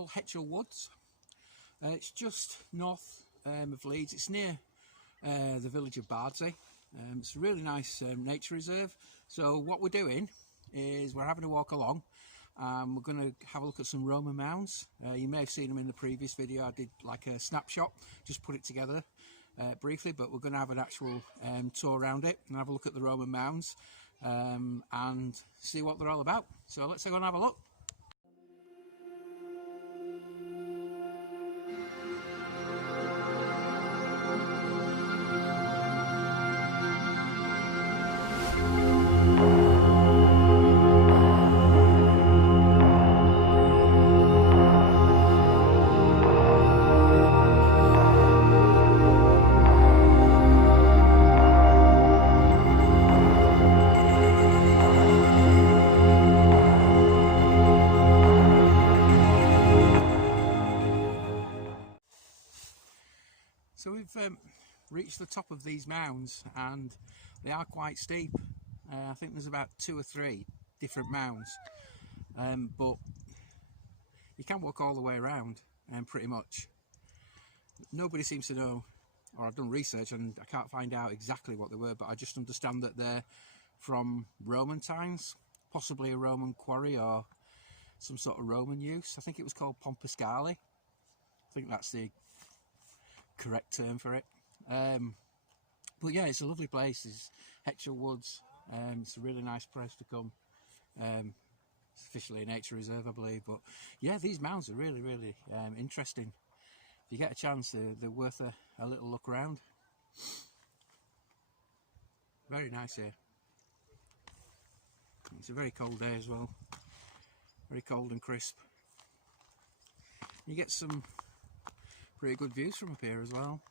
called Hetchell Woods. It's just north of Leeds. It's near the village of Bardsey. It's a really nice nature reserve. So what we're doing is we're having a walk along. We're going to have a look at some Roman mounds. You may have seen them in the previous video. I did like a snapshot, just put it together briefly, but we're going to have an actual tour around it and have a look at the Roman mounds and see what they're all about. So let's go and have a look. So we've reached the top of these mounds and they are quite steep. I think there's about 2 or 3 different mounds, but you can walk all the way around pretty much. Nobody seems to know, or I've done research and I can't find out exactly what they were, but I just understand that they're from Roman times, possibly a Roman quarry or some sort of Roman use. I think it was called Pompescali. I think that's the correct term for it. But yeah, it's a lovely place. It's Hetchell Woods. It's a really nice place to come. It's officially a nature reserve, I believe, but yeah, these mounds are really interesting. If you get a chance, they're worth a little look around. Very nice here. It's a very cold day as well, very cold and crisp. You get some pretty good views from up here as well.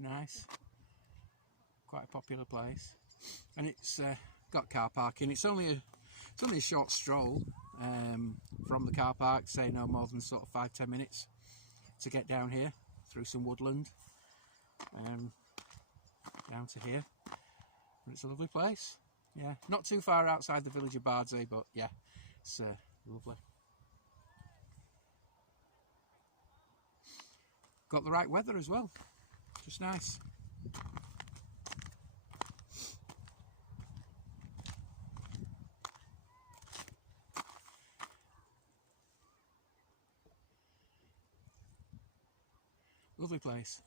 Nice, quite a popular place, and it's got car parking. It's only a short stroll from the car park, say no more than sort of 5-10 minutes to get down here through some woodland down to here. And it's a lovely place. Yeah, not too far outside the village of Bardsey, but yeah, it's lovely. Got the right weather as well, just nice. Lovely place.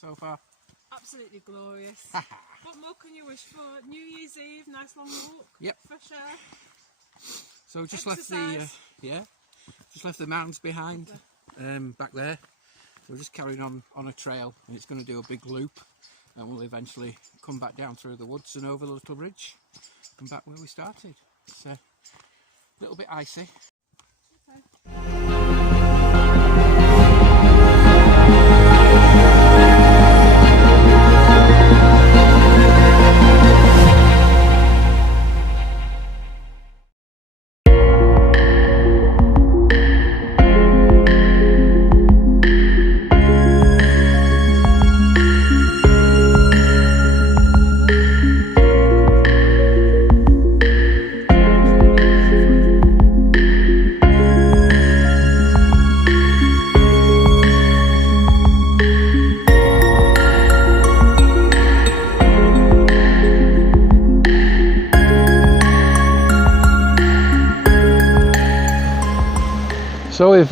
So far? Absolutely glorious. What more can you wish for? New Year's Eve, nice long walk. Yep. Fresh air. So just Exercise. left the mountains behind back there. So we're just carrying on a trail, and it's going to do a big loop, and we'll eventually come back down through the woods and over the little bridge, come back where we started. It's a little bit icy. Okay. So we've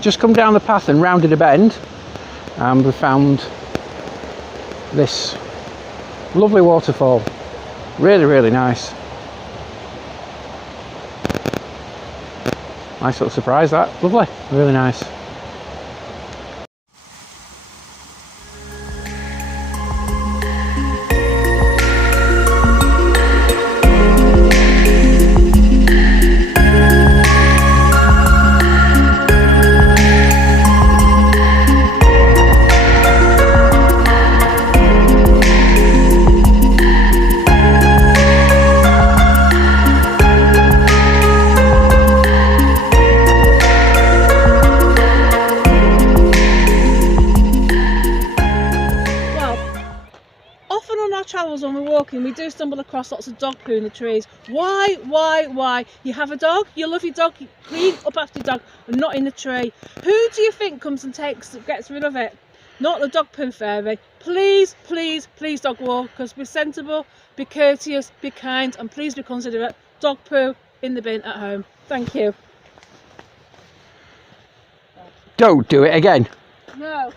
just come down the path and rounded a bend, and we found this lovely waterfall. Really, really nice. Nice little surprise, that. Lovely, really nice. Travels when we're walking, we do stumble across lots of dog poo in the trees. Why? You have a dog, you love your dog, you clean up after your dog, and not in the tree. Who do you think comes and gets rid of it? Not the dog poo fairy. Please, please, please, dog walkers, be sensible, be courteous, be kind, and please be considerate. Dog poo in the bin at home. Thank you. Don't do it again. No.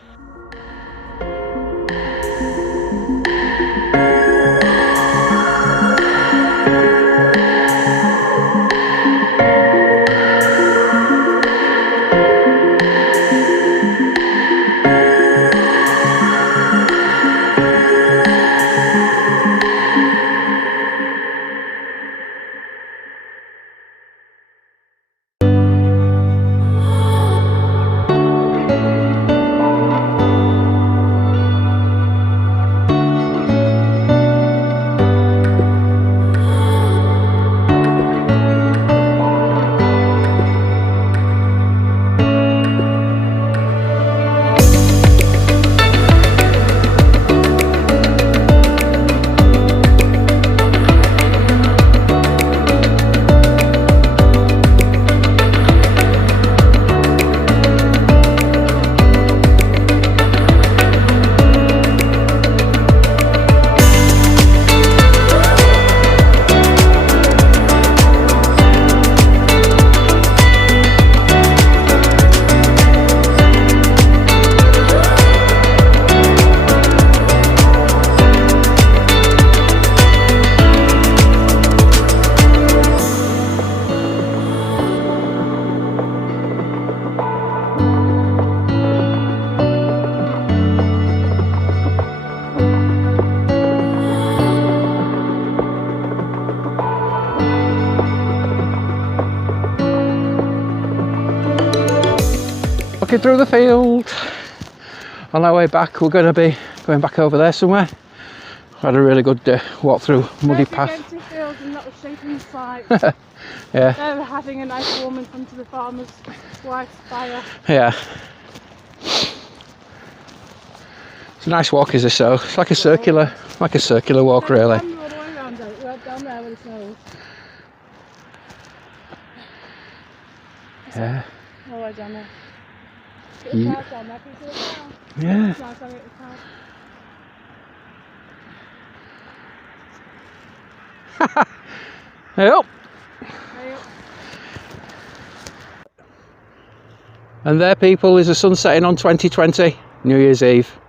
Walking through the field. On our way back, we're going to be going back over there somewhere. Had a really good walk through muddy path. Empty fields and not a shape in sight. Yeah. They're having a nice warm in front of the farmer's wife's fire. Yeah. It's a nice walk, is this? So it's like a circular walk, really. All the way around it. We're down there with the snow. Yeah. All the way down there. Get the cars down there. Can you see the car? Yeah. It's nice having the car. Hey up. Hey up. And there, people, is the sun setting on 2020, New Year's Eve.